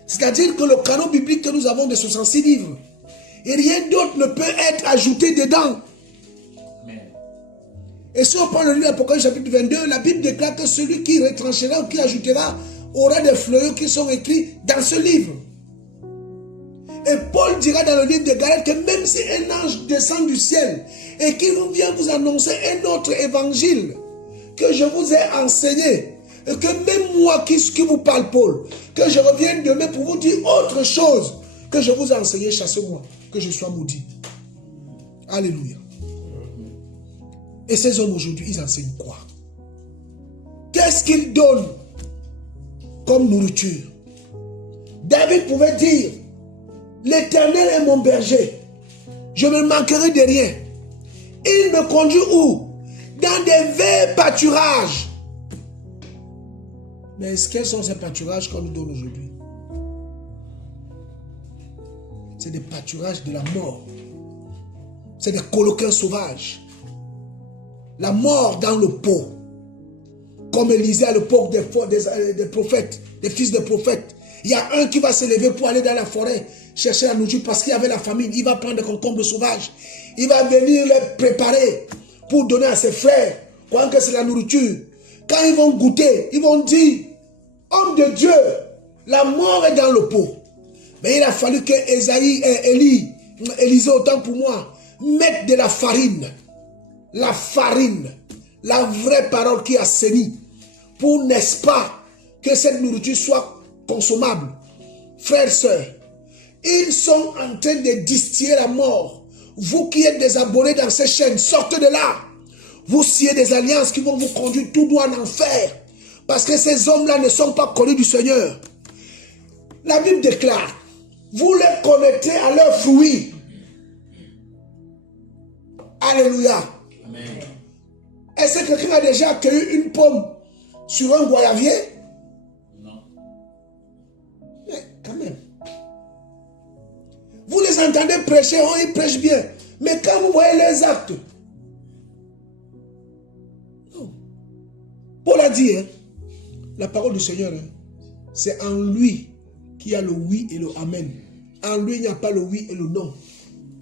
C'est-à-dire que le canon biblique que nous avons de 66 livres, et rien d'autre ne peut être ajouté dedans. Amen. Et si on prend le livre d'Apocalypse chapitre 22, la Bible déclare que celui qui retranchera ou qui ajoutera aura des fléaux qui sont écrits dans ce livre. Et Paul dira dans le livre de Galates que même si un ange descend du ciel et qu'il vient vous annoncer un autre évangile que je vous ai enseigné, et que même moi qui vous parle, Paul, que je revienne demain pour vous dire autre chose que je vous ai enseigné, chassez-moi, que je sois maudit. Alléluia. Et ces hommes aujourd'hui, ils enseignent quoi? Qu'est-ce qu'ils donnent comme nourriture? David pouvait dire, l'Éternel est mon berger, je ne manquerai de rien. Il me conduit où? Dans des verts pâturages. Mais quels sont ces pâturages qu'on nous donne aujourd'hui? C'est des pâturages de la mort. C'est des coloquins sauvages. La mort dans le pot. Comme Élisée à l'époque des prophètes, des fils de prophètes. Il y a un qui va se lever pour aller dans la forêt chercher la nourriture parce qu'il y avait la famine. Il va prendre des concombres sauvages. Il va venir les préparer pour donner à ses frères croyant que c'est la nourriture. Quand ils vont goûter, ils vont dire, homme de Dieu, la mort est dans le pot. Mais il a fallu que Élisée, autant pour moi, mette de la farine, la vraie parole qui assainit, pour, n'est-ce pas, que cette nourriture soit consommable. Frères, sœurs, ils sont en train de distiller la mort. Vous qui êtes des abonnés dans ces chaînes, sortez de là. Vous sciez des alliances qui vont vous conduire tout droit en enfer. Parce que ces hommes-là ne sont pas connus du Seigneur. La Bible déclare, vous les connaîtrez à leurs fruits. Alléluia. Amen. Est-ce que quelqu'un a déjà cueilli une pomme sur un goyavier? Non. Mais quand même. Vous les entendez prêcher, oh, ils prêchent bien. Mais quand vous voyez les actes, non. Paul a dit, hein, la parole du Seigneur, hein, c'est en lui qu'il y a le oui et le amen. En lui, il n'y a pas le oui et le non.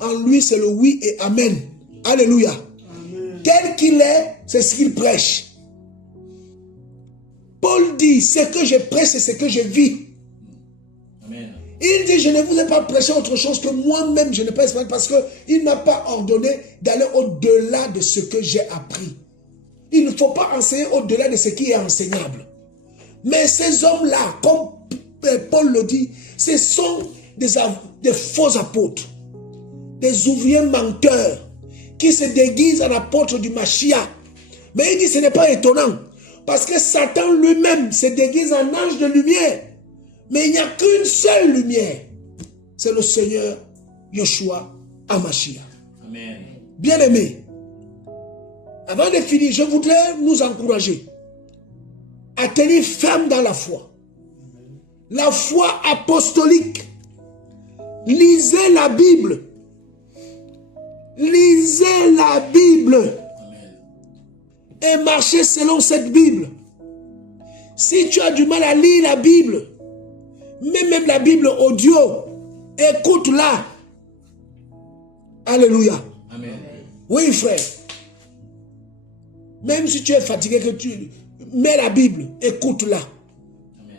En lui, c'est le oui et amen. Alléluia. Amen. Tel qu'il est, c'est ce qu'il prêche. Paul dit, ce que je prêche, c'est ce que je vis. Amen. Il dit, je ne vous ai pas prêché autre chose que moi-même, je ne prêche pas parce qu'il ne m'a pas ordonné d'aller au-delà de ce que j'ai appris. Il ne faut pas enseigner au-delà de ce qui est enseignable. Mais ces hommes-là, comme Paul le dit, ce sont des faux apôtres, des ouvriers menteurs qui se déguisent en apôtres du Mashiach. Mais il dit, ce n'est pas étonnant, parce que Satan lui-même se déguise en ange de lumière. Mais il n'y a qu'une seule lumière. C'est le Seigneur Yeshua HaMashiach. Amen. Bien-aimés, avant de finir, je voudrais nous encourager à tenir ferme dans la foi. La foi apostolique. Lisez la Bible. Lisez la Bible. Amen. Et marchez selon cette Bible. Si tu as du mal à lire la Bible, même la Bible audio, écoute-la. Alléluia. Amen. Oui, frère. Même si tu es fatigué, que tu mets la Bible, écoute-la.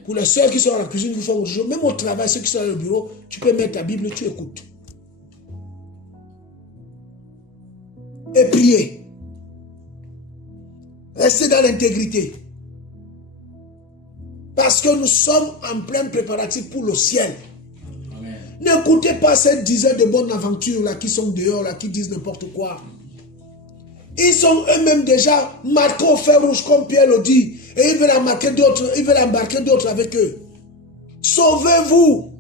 Pour les sœurs qui sont à la cuisine, qui font autre chose, même au travail, ceux qui sont dans le bureau, tu peux mettre ta Bible, tu écoutes. Et prier. Restez dans l'intégrité. Parce que nous sommes en plein préparatif pour le ciel. N'écoutez pas ces dizaines de bonnes aventures là qui sont dehors, là, qui disent n'importe quoi. Ils sont eux-mêmes déjà marqués au fer rouge, comme Pierre le dit. Et ils veulent embarquer d'autres avec eux. Sauvez-vous.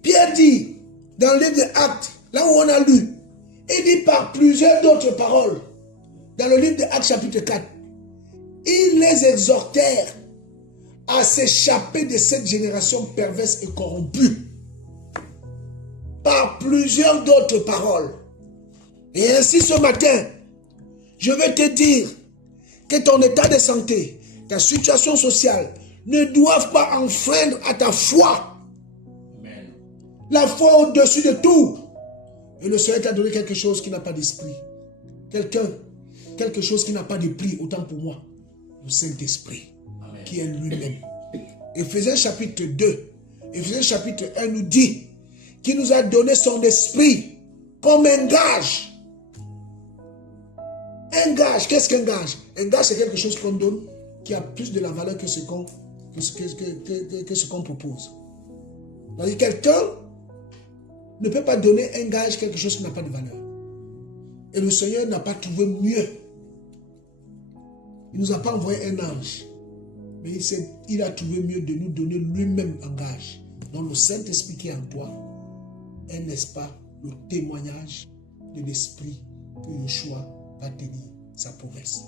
Pierre dit, dans le livre des Actes, là où on a lu, il dit par plusieurs d'autres paroles, dans le livre des Actes chapitre 4, ils les exhortèrent à s'échapper de cette génération perverse et corrompue. Par plusieurs d'autres paroles. Et ainsi ce matin, je vais te dire que ton état de santé, ta situation sociale ne doivent pas enfreindre à ta foi. Amen. La foi au-dessus de tout. Et le Seigneur t'a donné quelque chose qui n'a pas d'esprit. Quelque chose qui n'a pas de prix, autant pour moi. Le Saint-Esprit, qui est lui-même. Éphésiens chapitre 2, Éphésiens chapitre 1 nous dit qu'il nous a donné son esprit comme un gage. Un gage, qu'est-ce qu'un gage? Un gage, c'est quelque chose qu'on donne qui a plus de la valeur que ce qu'on propose. Donc, quelqu'un ne peut pas donner un gage, quelque chose qui n'a pas de valeur. Et le Seigneur n'a pas trouvé mieux. Il ne nous a pas envoyé un ange. Mais il a trouvé mieux de nous donner lui-même un gage. Donc le Saint-Esprit qui est en toi est, n'est-ce pas, le témoignage de l'Esprit que Yeshua va tenir sa promesse.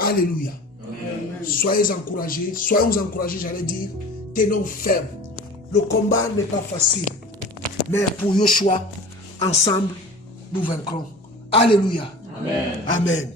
Alléluia. Amen. Soyez encouragés, soyons encouragés, j'allais dire, tenons ferme. Le combat n'est pas facile. Mais pour Yeshua, ensemble, nous vaincrons. Alléluia. Amen. Amen.